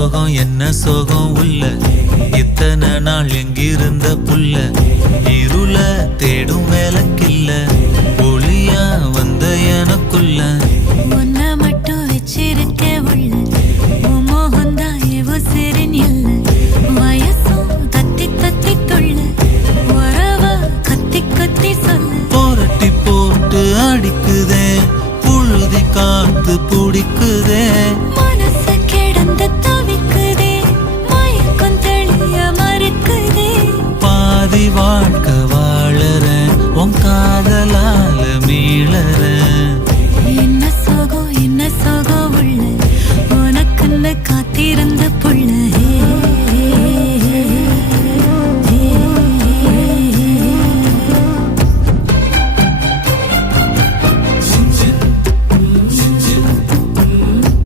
சோகம் என்ன சோகம் உள்ள இத்தனை நாள் எங்கிருந்த புல்ல இருள தேடும் வேலைக்கில்ல ஒளியா வந்த எனக்குள்ள உன்னை மட்டும் வச்சிருக்க உள்ள